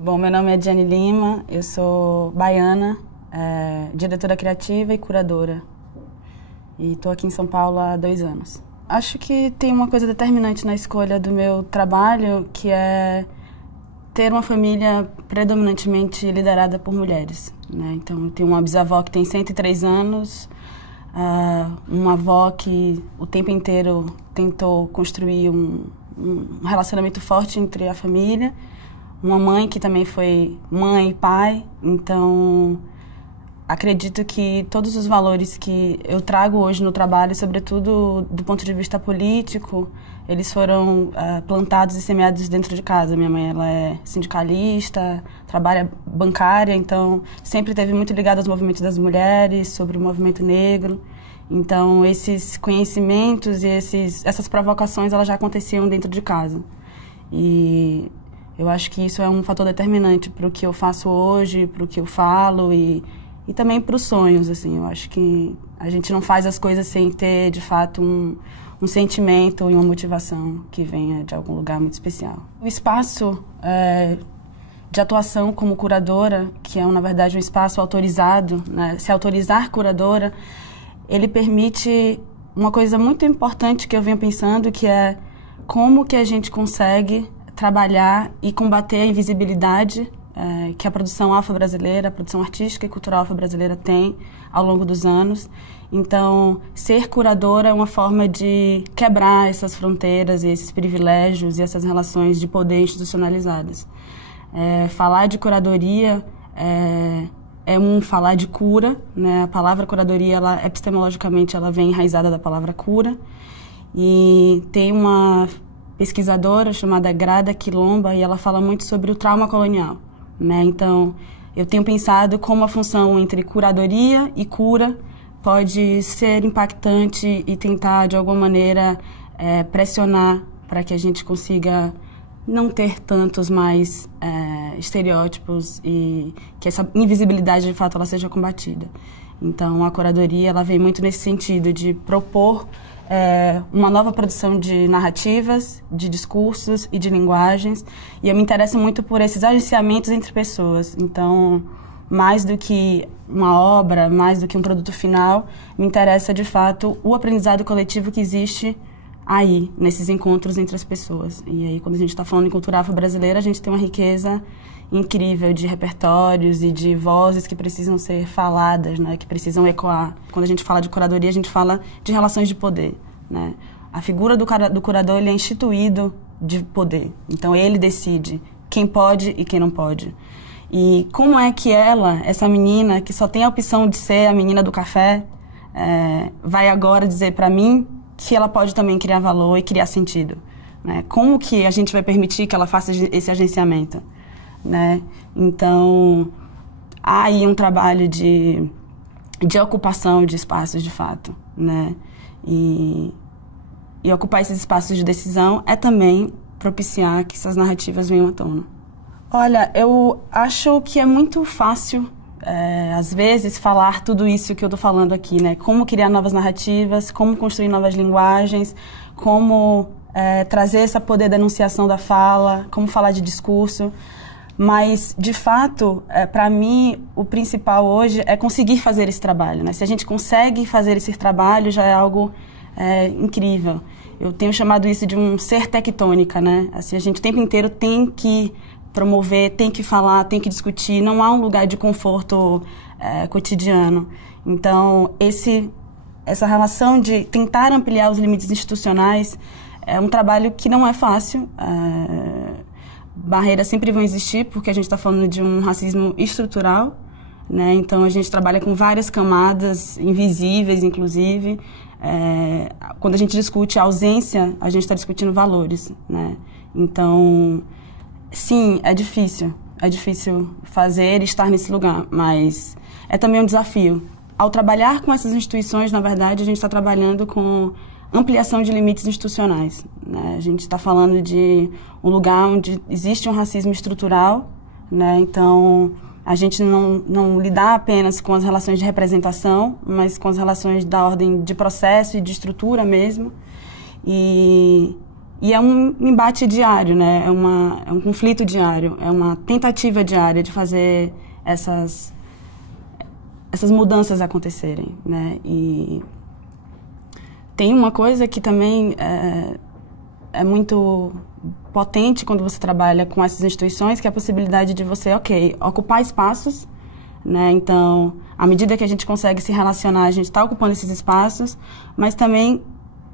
Bom, meu nome é Diane Lima, eu sou baiana, diretora criativa e curadora. E estou aqui em São Paulo há 2 anos. Acho que tem uma coisa determinante na escolha do meu trabalho, que é ter uma família predominantemente liderada por mulheres, né? Então, eu tenho uma bisavó que tem 103 anos, uma avó que o tempo inteiro tentou construir um relacionamento forte entre a família, uma mãe que também foi mãe e pai. Então, acredito que todos os valores que eu trago hoje no trabalho, sobretudo do ponto de vista político, eles foram plantados e semeados dentro de casa. Minha mãe, ela é sindicalista, trabalha bancária, então sempre esteve muito ligada aos movimentos das mulheres, sobre o movimento negro. Então, esses conhecimentos e essas provocações, elas já aconteciam dentro de casa. E eu acho que isso é um fator determinante para o que eu faço hoje, para o que eu falo e também para os sonhos, assim. Eu acho que a gente não faz as coisas sem ter, de fato, um sentimento e uma motivação que venha de algum lugar muito especial. O espaço de atuação como curadora, que é, na verdade, um espaço autorizado, né? Se autorizar curadora, ele permite uma coisa muito importante que eu venho pensando, que é como que a gente consegue trabalhar e combater a invisibilidade que a produção afro-brasileira, a produção artística e cultural afro-brasileira tem ao longo dos anos. Então, ser curadora é uma forma de quebrar essas fronteiras e esses privilégios e essas relações de poder institucionalizadas. Falar de curadoria é falar de cura, né? A palavra curadoria, ela, epistemologicamente, ela vem enraizada da palavra cura. E tem uma pesquisadora chamada Grada Quilomba, e ela fala muito sobre o trauma colonial, né? Então, eu tenho pensado como a função entre curadoria e cura pode ser impactante e tentar, de alguma maneira, pressionar para que a gente consiga não ter tantos mais estereótipos e que essa invisibilidade, de fato, ela seja combatida. Então, a curadoria, ela vem muito nesse sentido de propor uma nova produção de narrativas, de discursos e de linguagens. E eu me interesso muito por esses agenciamentos entre pessoas. Então, mais do que uma obra, mais do que um produto final, me interessa, de fato, o aprendizado coletivo que existe aí, nesses encontros entre as pessoas. E aí, quando a gente está falando em cultura afro-brasileira, a gente tem uma riqueza incrível de repertórios e de vozes que precisam ser faladas, né, que precisam ecoar. Quando a gente fala de curadoria, a gente fala de relações de poder, né? A figura do curador, ele é instituído de poder. Então, ele decide quem pode e quem não pode. E como é que ela, essa menina, que só tem a opção de ser a menina do café, vai agora dizer para mim que ela pode também criar valor e criar sentido, né? Como que a gente vai permitir que ela faça esse agenciamento, né? Então, há aí um trabalho de ocupação de espaços, de fato, né? E ocupar esses espaços de decisão é também propiciar que essas narrativas venham à tona. Olha, eu acho que é muito fácil, às vezes, falar tudo isso que eu estou falando aqui, né? Como criar novas narrativas, como construir novas linguagens, como trazer esse poder da enunciação da fala, como falar de discurso. Mas, de fato, para mim, o principal hoje é conseguir fazer esse trabalho, né? Se a gente consegue fazer esse trabalho, já é algo incrível. Eu tenho chamado isso de um ser tectônica, né? Assim, a gente o tempo inteiro tem que promover, tem que falar, tem que discutir. Não há um lugar de conforto cotidiano. Então, essa relação de tentar ampliar os limites institucionais é um trabalho que não é fácil. Barreiras sempre vão existir, porque a gente está falando de um racismo estrutural, né? Então, a gente trabalha com várias camadas, invisíveis, inclusive. Quando a gente discute a ausência, a gente está discutindo valores, né? Então, sim, é difícil fazer e estar nesse lugar, mas é também um desafio. Ao trabalhar com essas instituições, na verdade, a gente está trabalhando com ampliação de limites institucionais, né? A gente está falando de um lugar onde existe um racismo estrutural, né? Então, a gente não lidar apenas com as relações de representação, mas com as relações da ordem de processo e de estrutura mesmo. E E é um embate diário, né? É um conflito diário, é uma tentativa diária de fazer essas mudanças acontecerem, né? E tem uma coisa que também é muito potente quando você trabalha com essas instituições, que é a possibilidade de você, ocupar espaços, né? Então, à medida que a gente consegue se relacionar, a gente está ocupando esses espaços, mas também,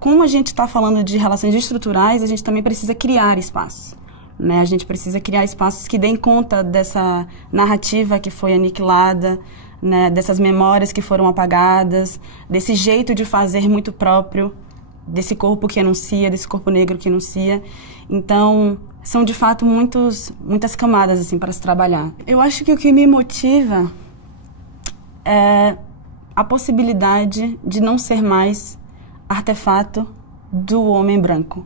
como a gente está falando de relações estruturais, a gente também precisa criar espaços, né? A gente precisa criar espaços que deem conta dessa narrativa que foi aniquilada, né? Dessas memórias que foram apagadas, desse jeito de fazer muito próprio, desse corpo que enuncia, desse corpo negro que enuncia. Então, são de fato muitas camadas assim para se trabalhar. Eu acho que o que me motiva é a possibilidade de não ser mais artefato do homem branco,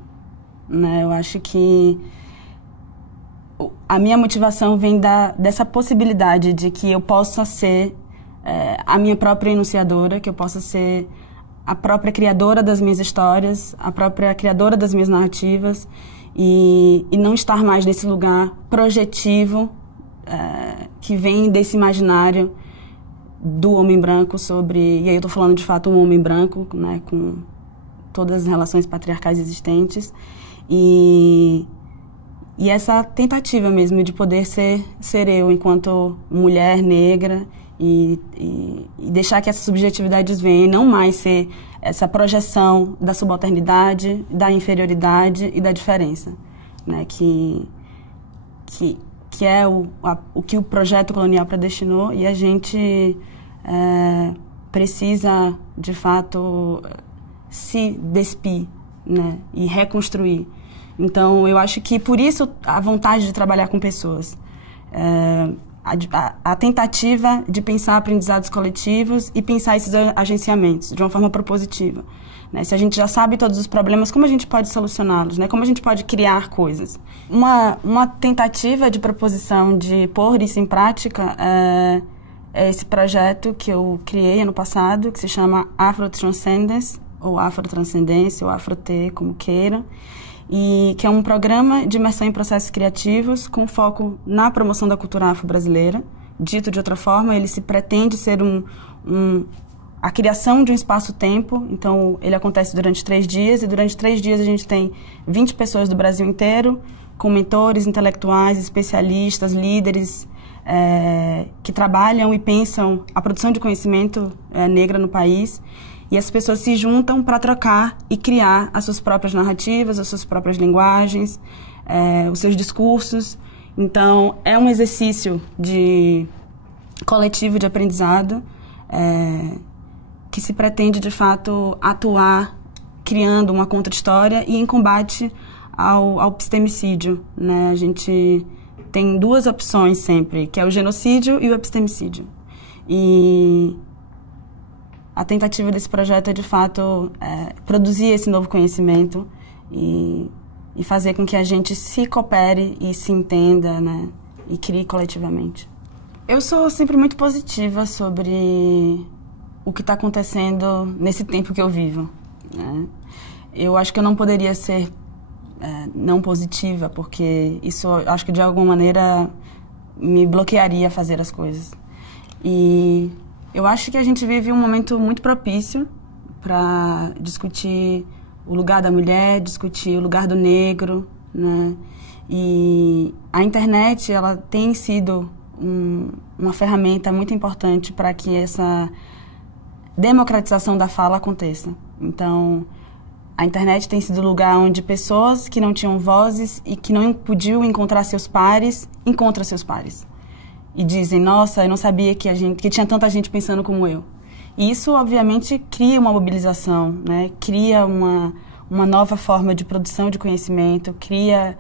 né? Eu acho que a minha motivação vem dessa possibilidade de que eu possa ser a minha própria enunciadora, que eu possa ser a própria criadora das minhas histórias, a própria criadora das minhas narrativas, e não estar mais nesse lugar projetivo que vem desse imaginário do homem branco sobre... E aí eu estou falando, de fato, um homem branco, né, com todas as relações patriarcais existentes. E essa tentativa mesmo de poder ser eu enquanto mulher negra e deixar que essas subjetividades venham, não mais ser essa projeção da subalternidade, da inferioridade e da diferença, né, que é o que o projeto colonial predestinou, e a gente precisa, de fato, se despir, né, e reconstruir. Então, eu acho que, por isso, a vontade de trabalhar com pessoas. A tentativa de pensar aprendizados coletivos e pensar esses agenciamentos de uma forma propositiva, né? Se a gente já sabe todos os problemas, como a gente pode solucioná-los, né? Como a gente pode criar coisas? Uma tentativa de proposição de pôr isso em prática é esse projeto que eu criei ano passado, que se chama Afrotranscendence, ou Afrotranscendência, ou Afro-T, como queiram, e que é um programa de imersão em processos criativos com foco na promoção da cultura afro-brasileira. Dito de outra forma, ele se pretende ser a criação de um espaço-tempo. Então, ele acontece durante 3 dias, e durante 3 dias a gente tem 20 pessoas do Brasil inteiro, com mentores, intelectuais, especialistas, líderes, que trabalham e pensam a produção de conhecimento negra no país. E as pessoas se juntam para trocar e criar as suas próprias narrativas, as suas próprias linguagens, os seus discursos. Então, é um exercício coletivo de aprendizado que se pretende, de fato, atuar criando uma contra-história e em combate ao epistemicídio, né? A gente tem 2 opções sempre, que é o genocídio e o epistemicídio. E a tentativa desse projeto é, de fato, produzir esse novo conhecimento e fazer com que a gente se coopere e se entenda, né, e crie coletivamente. Eu sou sempre muito positiva sobre o que está acontecendo nesse tempo que eu vivo, né? Eu acho que eu não poderia ser não positiva, porque isso, acho que, de alguma maneira, me bloquearia a fazer as coisas. E eu acho que a gente vive um momento muito propício para discutir o lugar da mulher, discutir o lugar do negro, né? E a internet, ela tem sido uma ferramenta muito importante para que essa democratização da fala aconteça. Então, a internet tem sido o lugar onde pessoas que não tinham vozes e que não podiam encontrar seus pares, encontram seus pares. E dizem, nossa, eu não sabia que tinha tanta gente pensando como eu. E isso, obviamente, cria uma mobilização, né? Cria uma nova forma de produção de conhecimento, cria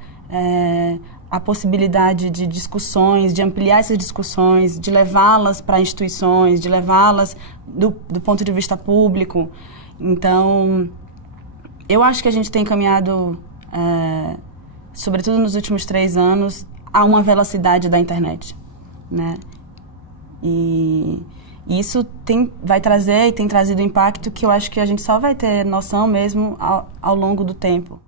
a possibilidade de discussões, de ampliar essas discussões, de levá-las para instituições, de levá-las do ponto de vista público. Então, eu acho que a gente tem caminhado, sobretudo nos últimos 3 anos, a uma velocidade da internet, né? E isso vai trazer e tem trazido impacto que eu acho que a gente só vai ter noção mesmo ao longo do tempo.